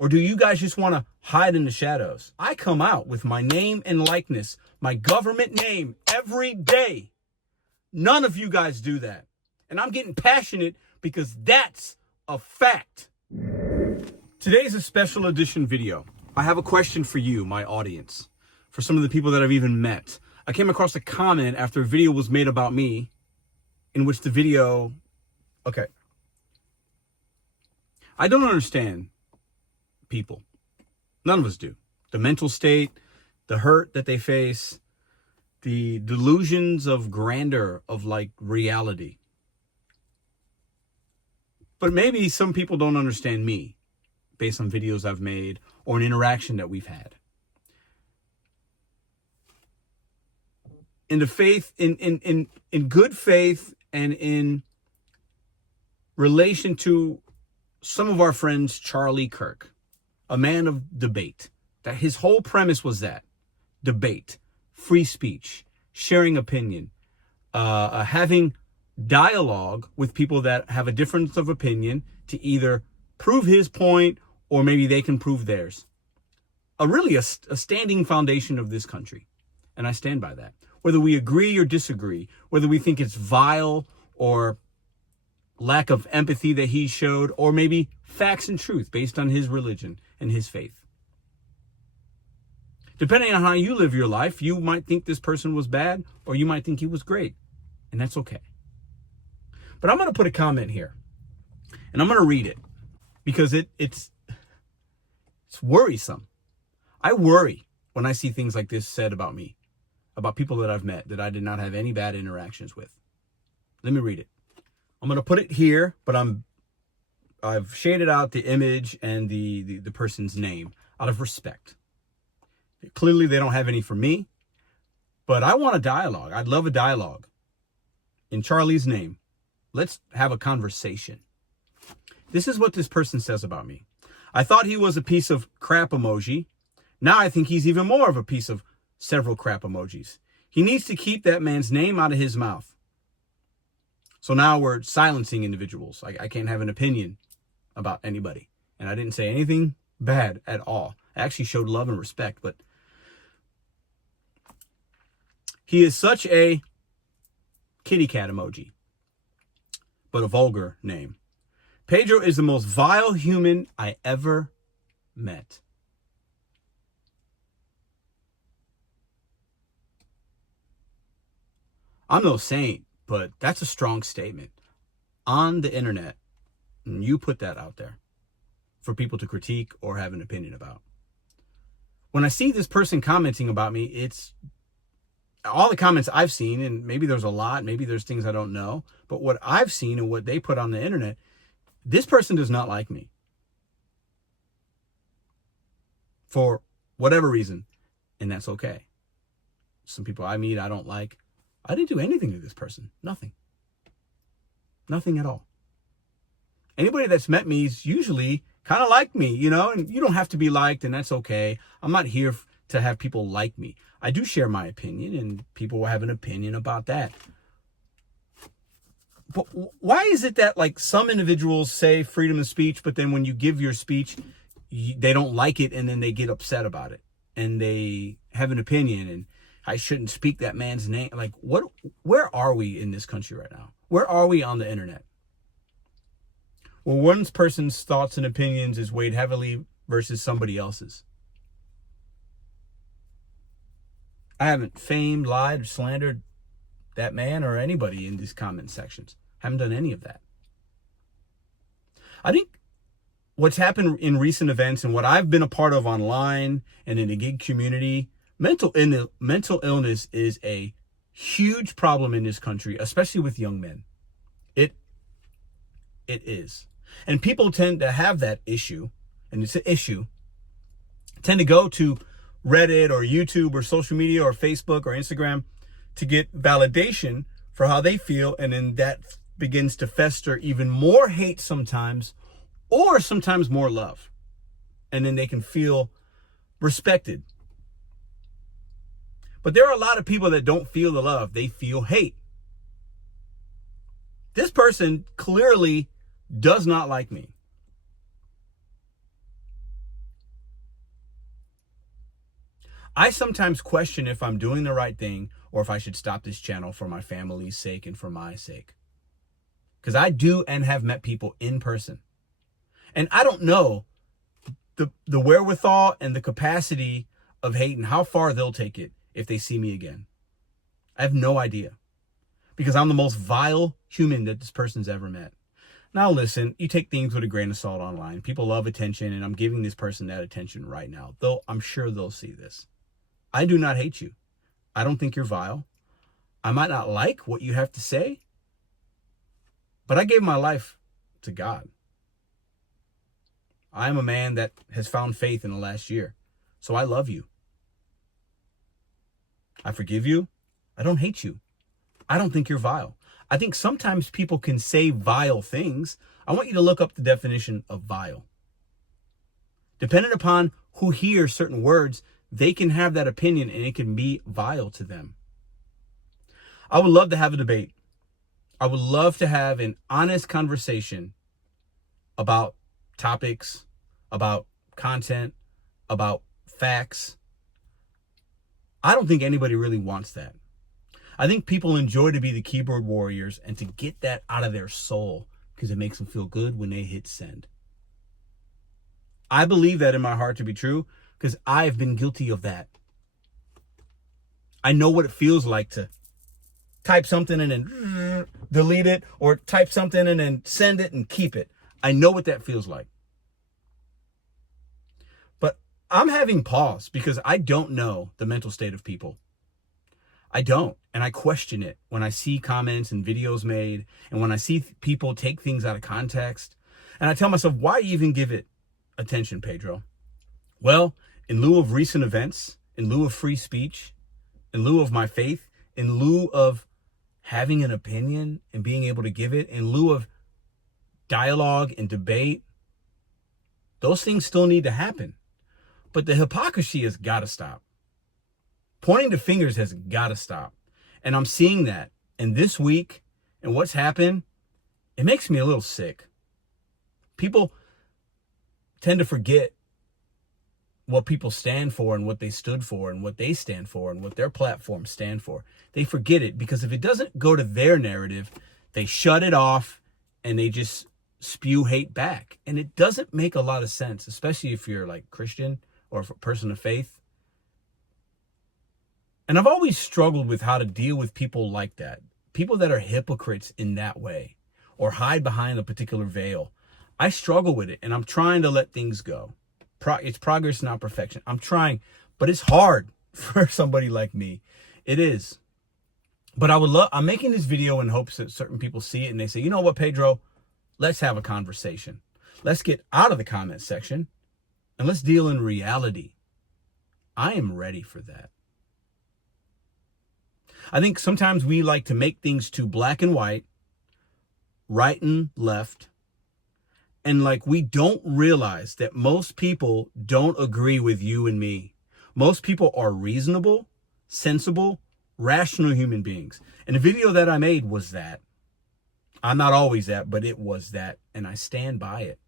Or do you guys just want to hide in the shadows? I come out with my name and likeness, my government name every day. None of you guys do that. And I'm getting passionate because that's a fact. Today's a special edition video. I have a question for you, my audience, for some of the people that I've even met. I came across a comment after a video was made about me in which the video, okay. I don't understand people. None of us do. The mental state, the hurt that they face, the delusions of grandeur of like reality. But maybe some people don't understand me based on videos I've made or an interaction that we've had. In the faith, in good faith and in relation to some of our friends, Charlie Kirk, a man of debate, that his whole premise was that debate, free speech, sharing opinion, having dialogue with people that have a difference of opinion to either prove his point or maybe they can prove theirs. Really a standing foundation of this country. And I stand by that. Whether we agree or disagree, whether we think it's vile or lack of empathy that he showed, or maybe facts and truth based on his religion and his faith. Depending on how you live your life, you might think this person was bad or you might think he was great. And that's okay. But I'm going to put a comment here and I'm going to read it because it's worrisome. I worry when I see things like this said about me, about people that I've met that I did not have any bad interactions with. Let me read it. I'm going to put it here, but I've shaded out the image and the person's name out of respect. Clearly, they don't have any for me, but I want a dialogue. I'd love a dialogue. In Charlie's name, let's have a conversation. This is what this person says about me. I thought he was a piece of crap emoji. Now I think he's even more of a piece of several crap emojis. He needs to keep that man's name out of his mouth. So now we're silencing individuals. I can't have an opinion about anybody. And I didn't say anything bad at all. I actually showed love and respect, but he is such a kitty cat emoji, but a vulgar name. Pedro is the most vile human I ever met. I'm no saint, but that's a strong statement on the internet. And you put that out there for people to critique or have an opinion about. When I see this person commenting about me, it's all the comments I've seen, and maybe there's a lot, maybe there's things I don't know, but what I've seen and what they put on the internet, this person does not like me. For whatever reason, and that's okay. Some people I meet I don't like. I didn't do anything to this person. Nothing. Nothing at all. Anybody that's met me is usually kind of like me, you know, and you don't have to be liked, and that's okay. I'm not here to have people like me. I do share my opinion, and people will have an opinion about that. But why is it that, like, some individuals say freedom of speech, but then when you give your speech, they don't like it, and then they get upset about it, and they have an opinion, and I shouldn't speak that man's name. Like, where are we in this country right now? Where are we on the internet? Well, one person's thoughts and opinions is weighed heavily versus somebody else's. I haven't famed, lied, or slandered that man or anybody in these comment sections. Haven't done any of that. I think what's happened in recent events and what I've been a part of online and in the gig community, mental illness is a huge problem in this country, especially with young men. It is. And people tend to have that issue, and it's an issue, tend to go to Reddit or YouTube or social media or Facebook or Instagram to get validation for how they feel, and then that begins to fester even more hate sometimes, or sometimes more love. And then they can feel respected. But there are a lot of people that don't feel the love. They feel hate. This person clearly does not like me. I sometimes question if I'm doing the right thing or if I should stop this channel for my family's sake and for my sake. Because I do and have met people in person. And I don't know the wherewithal and the capacity of hate and how far they'll take it if they see me again. I have no idea. Because I'm the most vile human that this person's ever met. Now listen, you take things with a grain of salt online. People love attention, and I'm giving this person that attention right now. Though I'm sure they'll see this. I do not hate you. I don't think you're vile. I might not like what you have to say, but I gave my life to God. I am a man that has found faith in the last year, so I love you. I forgive you. I don't hate you. I don't think you're vile. I think sometimes people can say vile things. I want you to look up the definition of vile. Depending upon who hears certain words, they can have that opinion and it can be vile to them. I would love to have a debate. I would love to have an honest conversation about topics, about content, about facts. I don't think anybody really wants that. I think people enjoy to be the keyboard warriors and to get that out of their soul because it makes them feel good when they hit send. I believe that in my heart to be true because I've been guilty of that. I know what it feels like to type something and then delete it, or type something and then send it and keep it. I know what that feels like. But I'm having pause because I don't know the mental state of people. I don't. And I question it when I see comments and videos made and when I see people take things out of context. And I tell myself, why even give it attention, Pedro? Well, in lieu of recent events, in lieu of free speech, in lieu of my faith, in lieu of having an opinion and being able to give it, in lieu of dialogue and debate, those things still need to happen. But the hypocrisy has got to stop. Pointing the fingers has got to stop. And I'm seeing that. And this week, and what's happened, it makes me a little sick. People tend to forget what people stand for and what they stood for and what they stand for and what their platforms stand for. They forget it because if it doesn't go to their narrative, they shut it off and they just spew hate back. And it doesn't make a lot of sense, especially if you're like Christian or a person of faith. And I've always struggled with how to deal with people like that. People that are hypocrites in that way or hide behind a particular veil. I struggle with it and I'm trying to let things go. It's progress, not perfection. I'm trying, but it's hard for somebody like me. It is. But I'm making this video in hopes that certain people see it and they say, you know what, Pedro, let's have a conversation. Let's get out of the comment section and let's deal in reality. I am ready for that. I think sometimes we like to make things too black and white, right and left. And like we don't realize that most people don't agree with you and me. Most people are reasonable, sensible, rational human beings. And the video that I made was that. I'm not always that, but it was that. And I stand by it.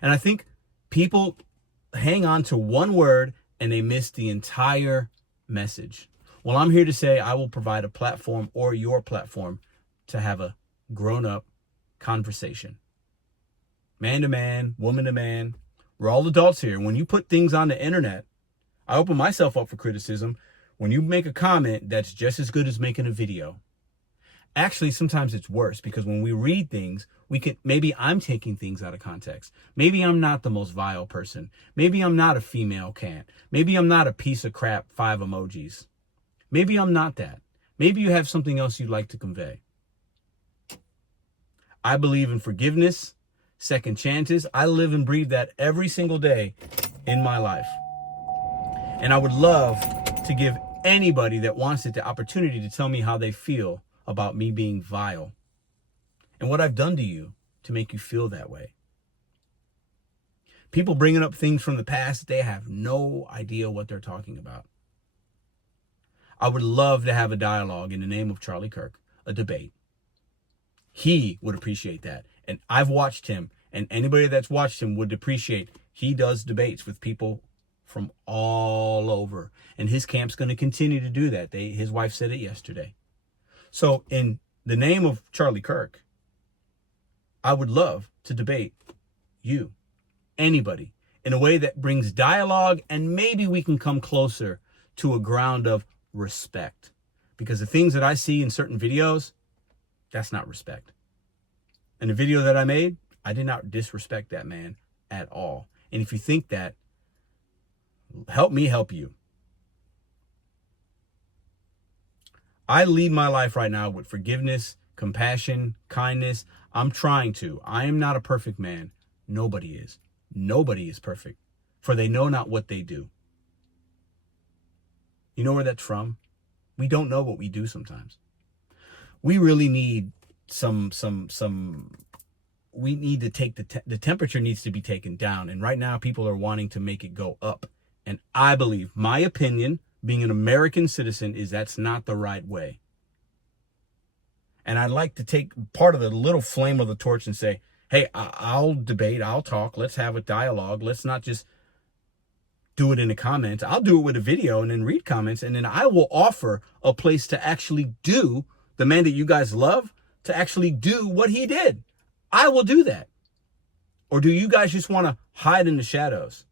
And I think people hang on to one word and they miss the entire message. Well, I'm here to say I will provide a platform or your platform to have a grown-up conversation. Man to man, woman to man. We're all adults here. When you put things on the internet, I open myself up for criticism. When you make a comment, that's just as good as making a video. Actually, sometimes it's worse because when we read things, maybe I'm taking things out of context. Maybe I'm not the most vile person. Maybe I'm not a female cant. Maybe I'm not a piece of crap 5 emojis. Maybe I'm not that. Maybe you have something else you'd like to convey. I believe in forgiveness, second chances. I live and breathe that every single day in my life. And I would love to give anybody that wants it the opportunity to tell me how they feel about me being vile and what I've done to you to make you feel that way. People bringing up things from the past, they have no idea what they're talking about. I would love to have a dialogue in the name of Charlie Kirk, a debate. He would appreciate that. And I've watched him, and anybody that's watched him would appreciate he does debates with people from all over. And his camp's going to continue to do that. His wife said it yesterday. So in the name of Charlie Kirk, I would love to debate you, anybody, in a way that brings dialogue, and maybe we can come closer to a ground of respect. Because the things that I see in certain videos, that's not respect. In the video that I made, I did not disrespect that man at all. And if you think that, help me help you. I lead my life right now with forgiveness, compassion, kindness. I'm trying to. I am not a perfect man. Nobody is. Nobody is perfect, for they know not what they do. You know where that's from? We don't know what we do sometimes. We really need we need to take the temperature needs to be taken down. And right now people are wanting to make it go up. And I believe, my opinion, being an American citizen, is that's not the right way. And I'd like to take part of the little flame of the torch and say, hey, I'll debate, I'll talk, let's have a dialogue. Let's not just do it in the comments. I'll do it with a video and then read comments. And then I will offer a place to actually do the man that you guys love, to actually do what he did. I will do that. Or do you guys just want to hide in the shadows?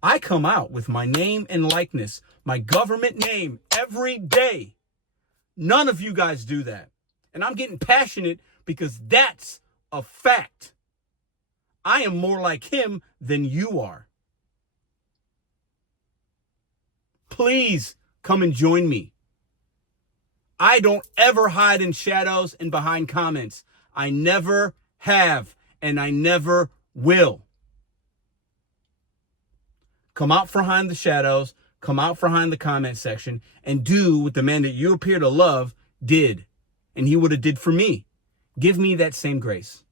I come out with my name and likeness, my government name, every day. None of you guys do that. And I'm getting passionate because that's a fact. I am more like him than you are. Please come and join me. I don't ever hide in shadows and behind comments. I never have, and I never will. Come out from behind the shadows, come out from behind the comment section, and do what the man that you appear to love did, and he would have did for me. Give me that same grace.